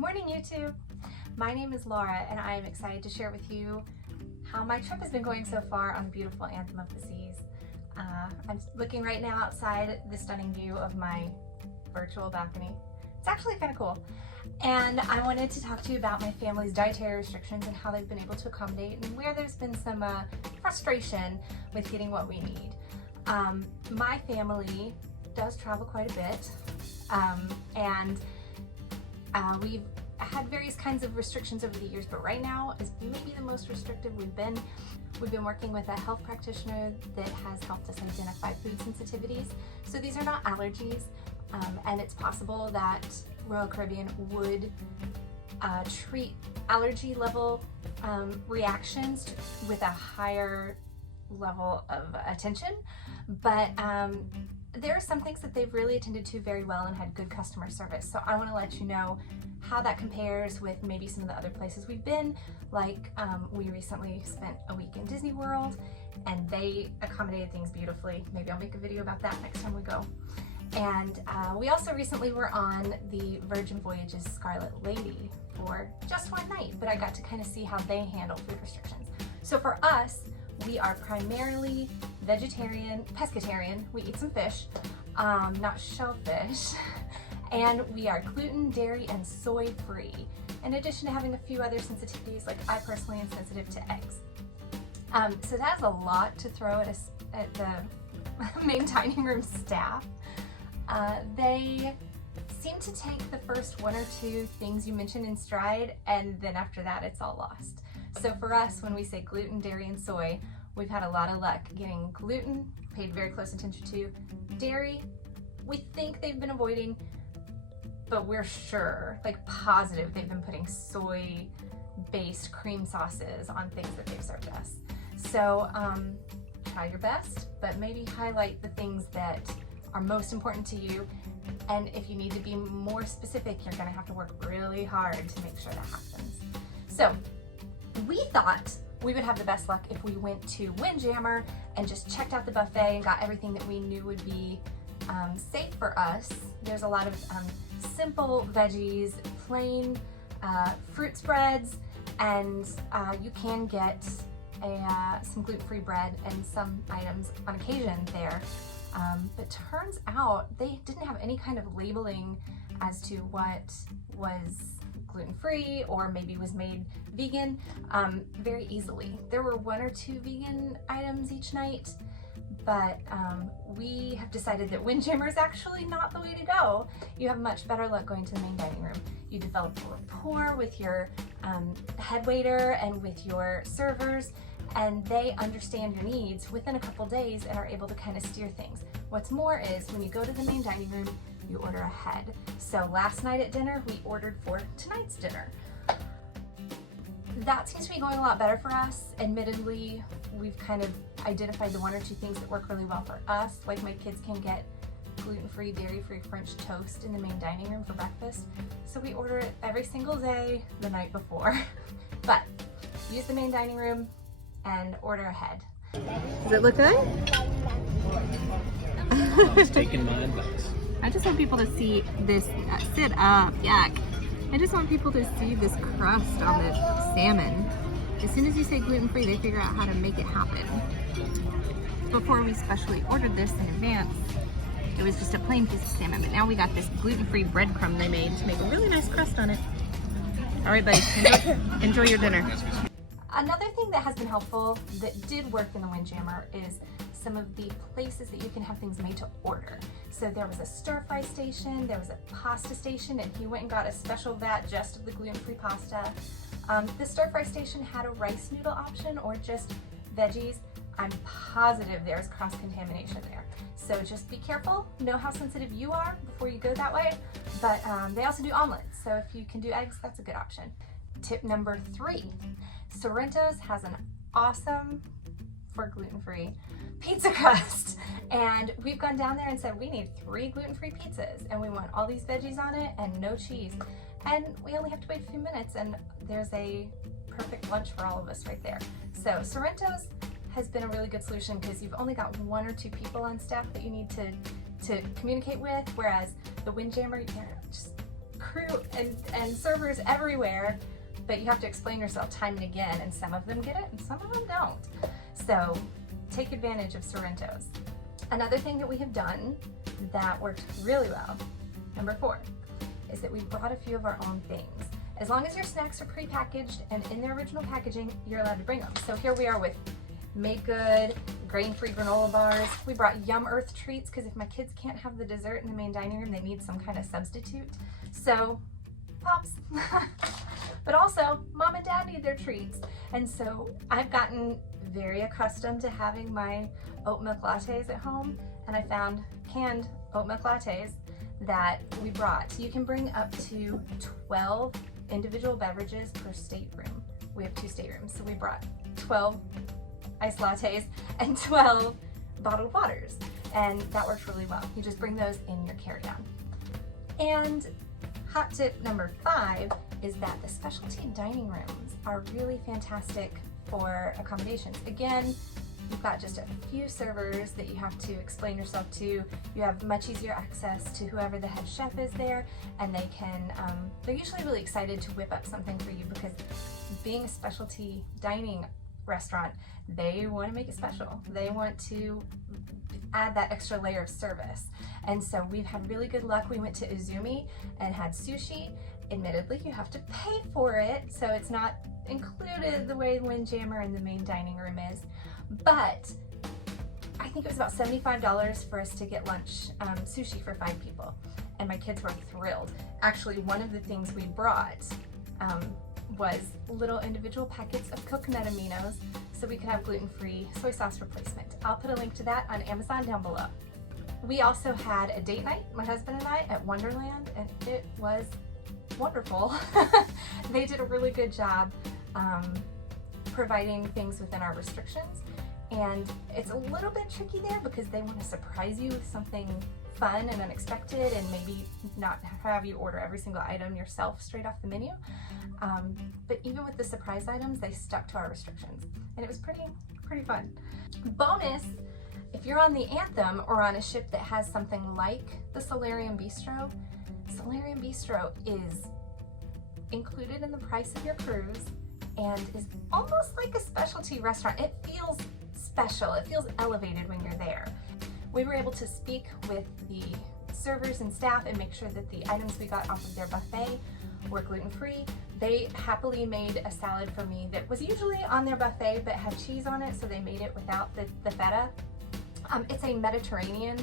morning, YouTube. My name is Laura and I am excited to share with you how my trip has been going so far on the beautiful Anthem of the Seas. I'm looking right now outside the stunning view of my virtual balcony. It's actually kind of cool. And I wanted to talk to you about my family's dietary restrictions and how they've been able to accommodate and where there's been some frustration with getting what we need. My family does travel quite a bit, and we've had various kinds of restrictions over the years, but right now is maybe the most restrictive we've been. We've been working with a health practitioner that has helped us identify food sensitivities. So these are not allergies, and it's possible that Royal Caribbean would treat allergy level reactions with a higher level of attention, but there are some things that they've really attended to very well and had good customer service. So I want to let you know how that compares with maybe some of the other places we've been. Like we recently spent a week in Disney World and they accommodated things beautifully. Maybe I'll make a video about that next time we go. And we also recently were on the Virgin Voyages Scarlet Lady for just one night, but I got to kind of see how they handle food restrictions. So for us, we are primarily vegetarian, pescatarian. We eat some fish, not shellfish. And we are gluten, dairy, and soy-free. In addition to having a few other sensitivities, like I personally am sensitive to eggs. So that's a lot to throw at the main dining room staff. They seem to take the first one or two things you mention in stride, and then after that it's all lost. So for us, when we say gluten, dairy, and soy, we've had a lot of luck getting gluten, paid very close attention to. Dairy, we think they've been avoiding, but we're sure, like positive, they've been putting soy-based cream sauces on things that they've served us. So try your best, but maybe highlight the things that are most important to you. And if you need to be more specific, you're gonna have to work really hard to make sure that happens. So we thought we would have the best luck if we went to Windjammer and just checked out the buffet and got everything that we knew would be safe for us. There's a lot of simple veggies, plain fruit spreads, and you can get some gluten-free bread and some items on occasion there. But turns out they didn't have any kind of labeling as to what was gluten-free or maybe was made vegan very easily. There were one or two vegan items each night, but we have decided that Windjammer is actually not the way to go. You have much better luck going to the main dining room. You develop a rapport with your head waiter and with your servers, and they understand your needs within a couple days and are able to kind of steer things. What's more is when you go to the main dining room, you order ahead. So last night at dinner, we ordered for tonight's dinner. That seems to be going a lot better for us. Admittedly, we've kind of identified the one or two things that work really well for us. Like my kids can get gluten-free, dairy-free French toast in the main dining room for breakfast. So we order it every single day the night before. But use the main dining room and order ahead. Does it look good? It's taking my advice. I just want people to see this, sit up, yuck. I just want people to see this crust on the salmon. As soon as you say gluten-free, they figure out how to make it happen. Before we specially ordered this in advance, it was just a plain piece of salmon, but now we got this gluten-free breadcrumb they made to make a really nice crust on it. All right, buddy, enjoy your dinner. Another thing that has been helpful that did work in the Windjammer is some of the places that you can have things made to order. So there was a stir-fry station, there was a pasta station, and he went and got a special vat just of the gluten-free pasta. The stir-fry station had a rice noodle option or just veggies. I'm positive there's cross-contamination there. So just be careful, know how sensitive you are before you go that way. But they also do omelets, so if you can do eggs, that's a good option. Tip number 3, Sorrento's has an awesome, for gluten-free, pizza crust. And we've gone down there and said we need 3 gluten-free pizzas and we want all these veggies on it and no cheese. And we only have to wait a few minutes and there's a perfect lunch for all of us right there. So Sorrento's has been a really good solution because you've only got 1 or 2 people on staff that you need to communicate with, whereas the Windjammer, you can just crew and servers everywhere, but you have to explain yourself time and again, and some of them get it and some of them don't. So take advantage of Sorrentos. Another thing that we have done that worked really well, number 4, is that we brought a few of our own things. As long as your snacks are pre-packaged and in their original packaging, you're allowed to bring them. So here we are with Made Good, grain-free granola bars. We brought Yum Earth treats because if my kids can't have the dessert in the main dining room, they need some kind of substitute. So, Pops. But also, Mom and Dad need their treats. And so I've gotten very accustomed to having my oat milk lattes at home, and I found canned oat milk lattes that we brought. So you can bring up to 12 individual beverages per stateroom. We have 2 staterooms, so we brought 12 iced lattes and 12 bottled waters, and that works really well. You just bring those in your carry-on. And hot tip number 5 is that the specialty dining rooms are really fantastic for accommodations. Again, you've got just a few servers that you have to explain yourself to. You have much easier access to whoever the head chef is there, and they can, they're usually really excited to whip up something for you because being a specialty dining restaurant, they want to make it special. They want to add that extra layer of service. And so we've had really good luck. We went to Izumi and had sushi. Admittedly, you have to pay for it, so it's not included the way Windjammer in the main dining room is. But I think it was about $75 for us to get lunch, sushi for 5 people. And my kids were thrilled. Actually, one of the things we brought was little individual packets of coconut aminos so we could have gluten-free soy sauce replacement. I'll put a link to that on Amazon down below. We also had a date night, my husband and I, at Wonderland, and it was wonderful. They did a really good job providing things within our restrictions, and it's a little bit tricky there because they want to surprise you with something fun and unexpected and maybe not have you order every single item yourself straight off the menu. But even with the surprise items, they stuck to our restrictions, and it was pretty fun. Bonus, if you're on the Anthem or on a ship that has something like the Solarium Bistro, Solarium Bistro is included in the price of your cruise and is almost like a specialty restaurant. It feels special, it feels elevated when you're there. We were able to speak with the servers and staff and make sure that the items we got off of their buffet were gluten-free. They happily made a salad for me that was usually on their buffet but had cheese on it, so they made it without the feta. It's a Mediterranean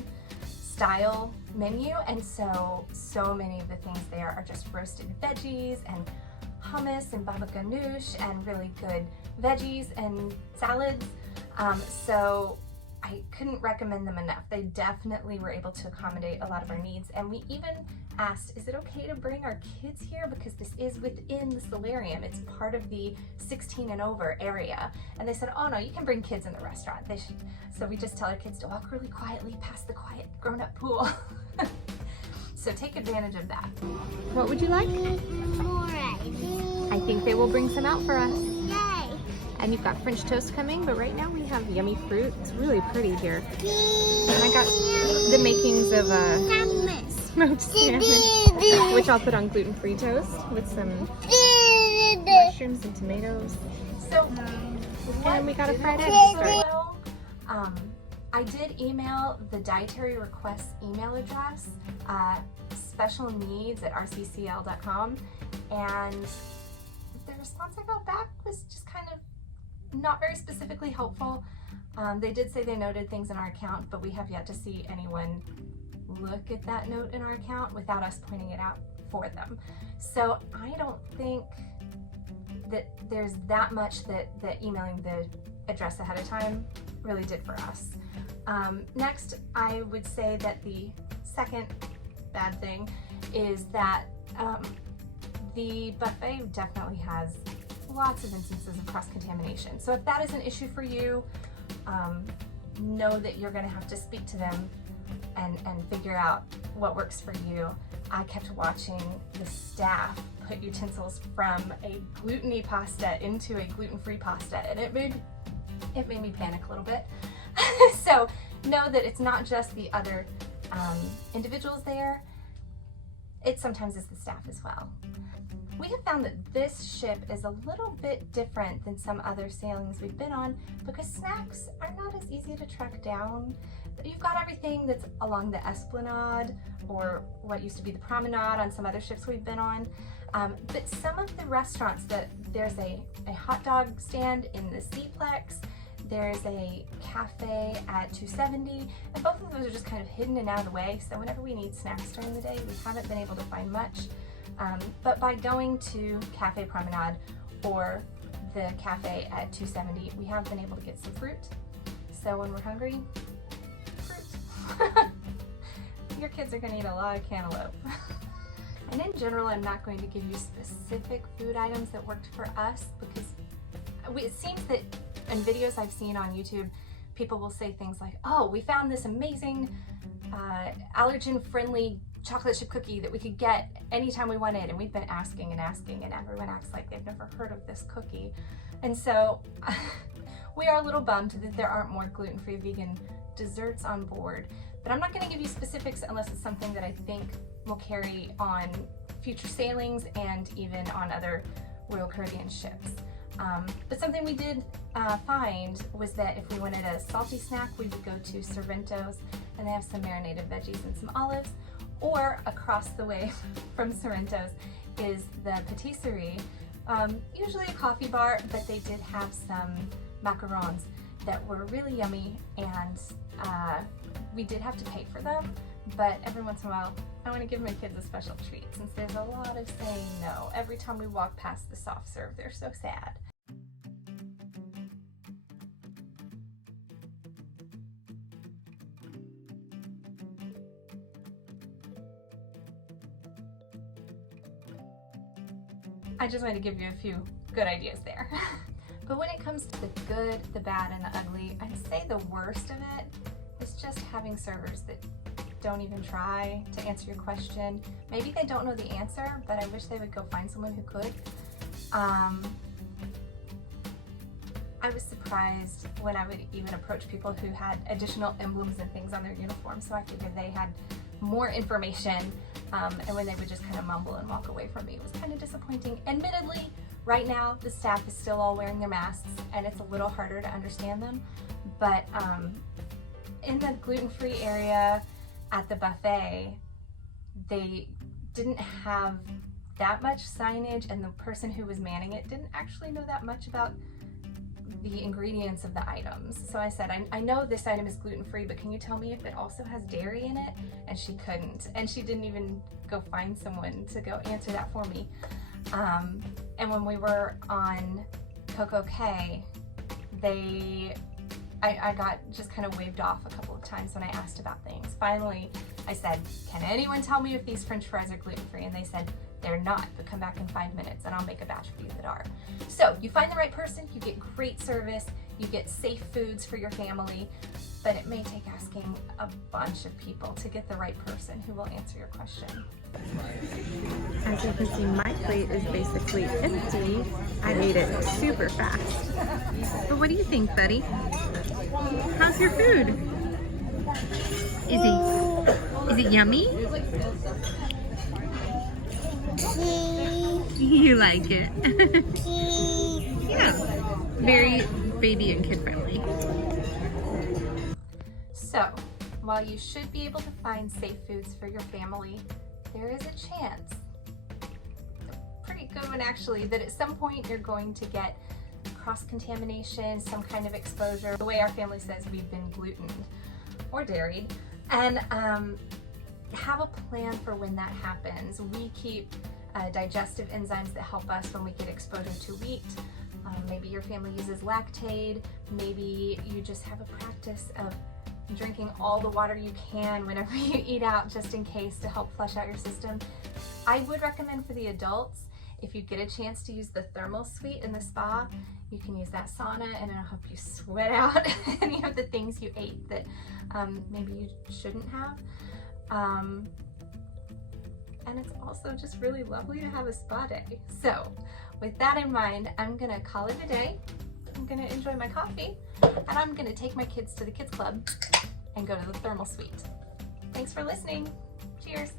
style menu, and so many of the things there are just roasted veggies and hummus and baba ganoush and really good veggies and salads. So I couldn't recommend them enough. They definitely were able to accommodate a lot of our needs, and we even asked, is it okay to bring our kids here because this is within the Solarium? It's part of the 16 and over area. And they said, oh no, you can bring kids in the restaurant. They should. So we just tell our kids to walk really quietly past the quiet grown-up pool. So take advantage of that. What would you like? More ice. I think they will bring some out for us. Yay. And you've got French toast coming, but right now we have yummy fruit. It's really pretty here. And I got the makings of smoked salmon, which I'll put on gluten-free toast with some mushrooms and tomatoes. So, And we got a fried egg so, to start. I did email the Dietary request email address, specialneeds@rccl.com, and the response I got back was just kind of not very specifically helpful. They did say they noted things in our account, but we have yet to see anyone look at that note in our account without us pointing it out for them. So I don't think that there's that much that emailing the address ahead of time really did for us. Next, I would say that the second bad thing is that the buffet definitely has lots of instances of cross-contamination. So if that is an issue for you, know that you're gonna have to speak to them and figure out what works for you. I kept watching the staff put utensils from a gluten-y pasta into a gluten-free pasta, and it made me panic a little bit. So know that it's not just the other individuals there. it sometimes is the staff as well. We have found that this ship is a little bit different than some other sailings we've been on because snacks are not as easy to track down. You've got everything that's along the esplanade or what used to be the promenade on some other ships we've been on. But some of the restaurants, there's a hot dog stand in the Seaplex, there's a cafe at 270, and both of those are just kind of hidden and out of the way. So whenever we need snacks during the day, we haven't been able to find much. But by going to Cafe Promenade or the cafe at 270, we have been able to get some fruit. So when we're hungry, fruit. Your kids are gonna eat a lot of cantaloupe. And in general, I'm not going to give you specific food items that worked for us because it seems that in videos I've seen on YouTube, people will say things like, oh, we found this amazing allergen-friendly chocolate chip cookie that we could get anytime we wanted, and we've been asking and asking, and everyone acts like they've never heard of this cookie. And so we are a little bummed that there aren't more gluten-free vegan desserts on board, but I'm not going to give you specifics unless it's something that I think will carry on future sailings and even on other Royal Caribbean ships. But something we did find was that if we wanted a salty snack, we would go to Sorrento's, and they have some marinated veggies and some olives. Or across the way from Sorrento's is the Patisserie, usually a coffee bar, but they did have some Macaroons that were really yummy, and we did have to pay for them, but every once in a while I want to give my kids a special treat since there's a lot of saying no. Every time we walk past the soft serve, they're so sad. I just wanted to give you a few good ideas there. But when it comes to the good, the bad, and the ugly, I'd say the worst of it is just having servers that don't even try to answer your question. Maybe they don't know the answer, but I wish they would go find someone who could. I was surprised when I would even approach people who had additional emblems and things on their uniform, so I figured they had more information, and when they would just kind of mumble and walk away from me, it was kind of disappointing. Admittedly, right now the staff is still all wearing their masks and it's a little harder to understand them, but in the gluten-free area at the buffet, they didn't have that much signage, and the person who was manning it didn't actually know that much about the ingredients of the items. So I said, I know this item is gluten-free, but can you tell me if it also has dairy in it? And she couldn't, and she didn't even go find someone to go answer that for me. And when we were on Coco Cay, I got just kind of waved off a couple of times when I asked about things. Finally, I said, can anyone tell me if these French fries are gluten-free? And they said, they're not, but come back in 5 minutes and I'll make a batch for you that are. So you find the right person, you get great service, you get safe foods for your family, but it may take asking a bunch of people to get the right person who will answer your question. As you can see, my plate is basically empty. I ate it super fast. But what do you think, buddy? How's your food? Is it yummy? You like it? Yeah, very baby and kid friendly. So, while you should be able to find safe foods for your family, there is a chance, a pretty good one actually, that at some point you're going to get cross-contamination, some kind of exposure. The way our family says, we've been glutened or dairy, and have a plan for when that happens. We keep digestive enzymes that help us when we get exposure to wheat. Maybe your family uses Lactaid. Maybe you just have a practice of drinking all the water you can whenever you eat out, just in case, to help flush out your system. I would recommend for the adults, if you get a chance to use the thermal suite in the spa, you can use that sauna and it'll help you sweat out any of the things you ate that maybe you shouldn't have. And it's also just really lovely to have a spa day. So with that in mind, I'm gonna call it a day. I'm gonna enjoy my coffee, and I'm gonna take my kids to the kids club and go to the thermal suite. Thanks for listening. Cheers.